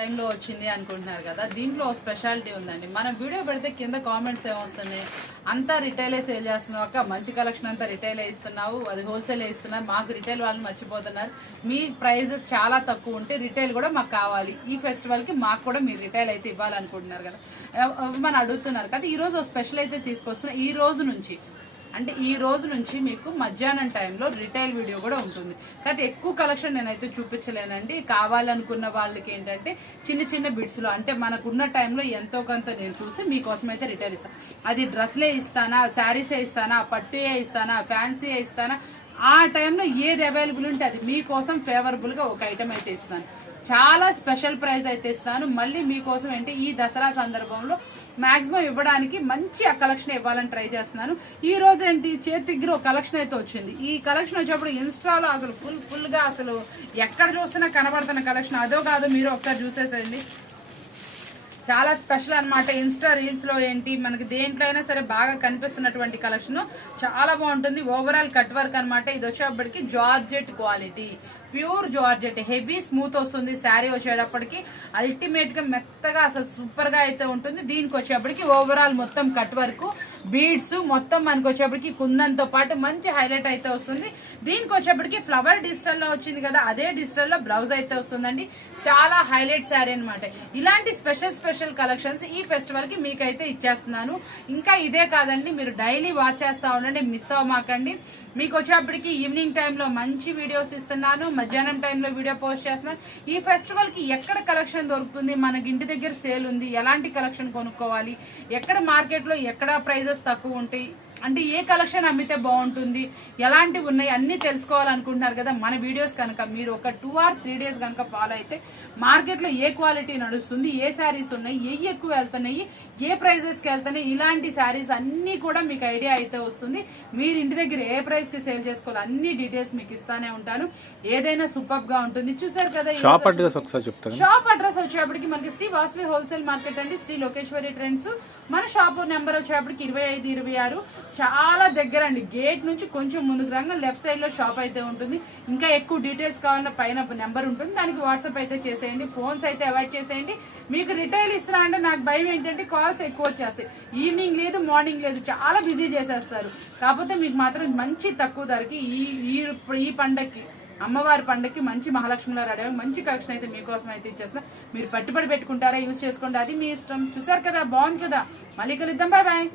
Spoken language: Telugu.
టైంలో వచ్చింది అనుకుంటున్నారు కదా. దీంట్లో స్పెషాలిటీ ఉందండి. మనం వీడియో పెడితే కింద కామెంట్స్ ఏమొస్తున్నాయి అంతా రిటైలే సేల్ చేస్తున్నావు అక్క. మంచి కలెక్షన్ అంతా రిటైలే ఇస్తున్నావు. అది హోల్సేల్ ఇస్తున్నావు. మాకు రిటైల్ వాళ్ళు మర్చిపోతున్నారు. మీ ప్రైజెస్ చాలా తక్కువ ఉంటే రిటైల్ కూడా మాకు కావాలి. ఈ ఫెస్టివల్కి మాకు కూడా మీరు రిటైల్ అయితే ఇవ్వాలనుకుంటున్నారు కదా. మనం అడుగుతున్నారు కదా. ఈరోజు స్పెషల్ అయితే తీసుకొస్తున్నాం. ఈ రోజు నుంచి అంటే ఈ రోజు నుంచి మీకు మధ్యాహ్నం టైంలో రిటైల్ వీడియో కూడా ఉంటుంది. కాకపోతే ఎక్కువ కలెక్షన్ నేనైతే చూపించలేనండి. కావాలనుకున్న వాళ్ళకి ఏంటంటే చిన్న చిన్న బిడ్స్లో అంటే మనకున్న టైంలో ఎంతో కొంత నేను చూసి మీకోసం అయితే రిటైల్ ఇస్తాను అది డ్రెస్లే ఇస్తానా శారీసే ఇస్తానా పట్టుయే ఇస్తానా ఫ్యాన్సీయే ఇస్తానా ఆ టైంలో ఏది అవైలబుల్ ఉంటే అది మీకోసం ఫేవరబుల్గా ఒక ఐటమ్ అయితే ఇస్తాను. చాలా స్పెషల్ ప్రైస్ అయితే ఇస్తాను. మళ్ళీ మీకోసం ఏంటి ఈ దసరా సందర్భంలో మాక్సిమం ఇవ్వడానికి మంచి ఆ కలెక్షన్ ఇవ్వాలని ట్రై చేస్తున్నాను. ఈ రోజు ఏంటి చేతి దగ్గర ఒక కలెక్షన్ అయితే వచ్చింది. ఈ కలెక్షన్ వచ్చేప్పుడు ఇన్స్టాలో అసలు ఫుల్ ఫుల్గా అసలు ఎక్కడ చూసినా కనబడుతున్న కలెక్షన్ అదో కాదు మీరు ఒకసారి చూసేసేయండి. చాలా స్పెషల్ అన్నమాట. ఇన్స్టా రీల్స్లో ఏంటి మనకి దేంట్లో అయినా సరే బాగా కనిపిస్తున్నటువంటి కలెక్షన్ చాలా బాగుంటుంది. ఓవరాల్ కట్ వర్క్ అన్నమాట. ఇది వచ్చేప్పటికి georgette quality. Pure georgette heavy smooth వస్తుంది శారీ వచ్చేటప్పటికి. అల్టిమేట్గా మెత్తగా అసలు సూపర్గా అయితే ఉంటుంది. దీనికి వచ్చేప్పటికి ఓవరాల్ మొత్తం కట్ వర్క్ బీడ్స్ మొత్తం మనకు వచ్చేప్పటికి కుందంతో పాటు మంచి హైలైట్ అయితే వస్తుంది. దీనికి వచ్చేప్పటికి ఫ్లవర్ డిజిటల్లో వచ్చింది కదా అదే డిజిటల్లో బ్లౌజ్ అయితే వస్తుందండి. చాలా హైలైట్ శారీ అనమాట ఇలాంటి స్పెషల్ స్పెషల్ కలెక్షన్స్ ఈ ఫెస్టివల్కి మీకైతే ఇచ్చేస్తున్నాను. ఇంకా ఇదే కాదండి మీరు డైలీ వాచ్ చేస్తూ ఉండండి మిస్ అవ్వమాకండి. మీకు వచ్చేప్పటికి ఈవినింగ్ టైంలో మంచి వీడియోస్ ఇస్తున్నాను మధ్యాహ్నం టైంలో వీడియో పోస్ట్ చేస్తున్నా ఈ ఫెస్టివల్కి ఎక్కడ కలెక్షన్ దొరుకుతుంది? మనకి ఇంటి దగ్గర సేల్ ఉంది. ఎలాంటి కలెక్షన్ కొనుక్కోవాలి? ఎక్కడ మార్కెట్లో ఎక్కడ ప్రైజెస్ తక్కువ ఉంటాయి? అంటే ఏ కలెక్షన్ అమ్మితే బాగుంటుంది ఎలాంటివి ఉన్నాయి అన్నీ తెలుసుకోవాలనుకుంటున్నారు కదా మన వీడియోస్ కనుక. మీరు ఒక టూ ఆర్ త్రీ డేస్ కనుక ఫాలో అయితే మార్కెట్లో ఏ క్వాలిటీ నడుస్తుంది ఏ శారీస్ ఉన్నాయి ఏ ఎక్కువ వెళ్తున్నాయి ఏ ప్రైజెస్కి వెళ్తున్నాయి ఇలాంటి శారీస్ అన్నీ కూడా మీకు ఐడియా అయితే వస్తుంది. మీరు ఇంటి దగ్గర ఏ ప్రైస్కి సేల్ చేసుకోవాలి అన్ని డీటెయిల్స్ మీకు ఇస్తానే ఉంటాను. ఏదైనా సూపర్గా ఉంటుంది. చూసారు కదా షాప్ అడ్రస్ ఒకసారి చెప్తాను షాప్ అడ్రస్ వచ్చేప్పటికి మనకి శ్రీ వాసవి హోల్సేల్ మార్కెట్ అండి శ్రీ లోకేశ్వరి ట్రెండ్స్. మన షాప్ నెంబర్ వచ్చేప్పటికి ఇరవై ఐదు ఇరవై ఆరు. చాలా దగ్గర అండి. గేట్ నుంచి కొంచెం ముందుకు రంగా లెఫ్ట్ సైడ్లో షాప్ అయితే ఉంటుంది. ఇంకా ఎక్కువ డీటెయిల్స్ కావాలన్న పైన నెంబర్ ఉంటుంది. దానికి వాట్సాప్ అయితే చేసేయండి. ఫోన్స్ అయితే అవాయిడ్ చేసేయండి. మీకు రిటైల్ ఇస్తున్నా అంటే నాకు భయం ఏంటంటే కాల్స్ ఎక్కువ వచ్చేస్తాయి. ఈవినింగ్ లేదు మార్నింగ్ లేదు. చాలా బిజీ చేసేస్తారు. కాకపోతే మీకు మాత్రం మంచి తక్కువ ధరకి ఈ ఈ ఈ పండక్కి అమ్మవారి పండుగకి మంచి మహాలక్ష్మిలో రెడీ మంచి కలెక్షన్ అయితే మీకోసం అయితే ఇచ్చేస్తా మీరు పట్టుబడి పెట్టుకుంటారా యూజ్ చేసుకోండి అది మీ ఇష్టం. చూసారు కదా బాగుంది కదా. మళ్ళీ కలుద్దాం బాయ్ బాయ్.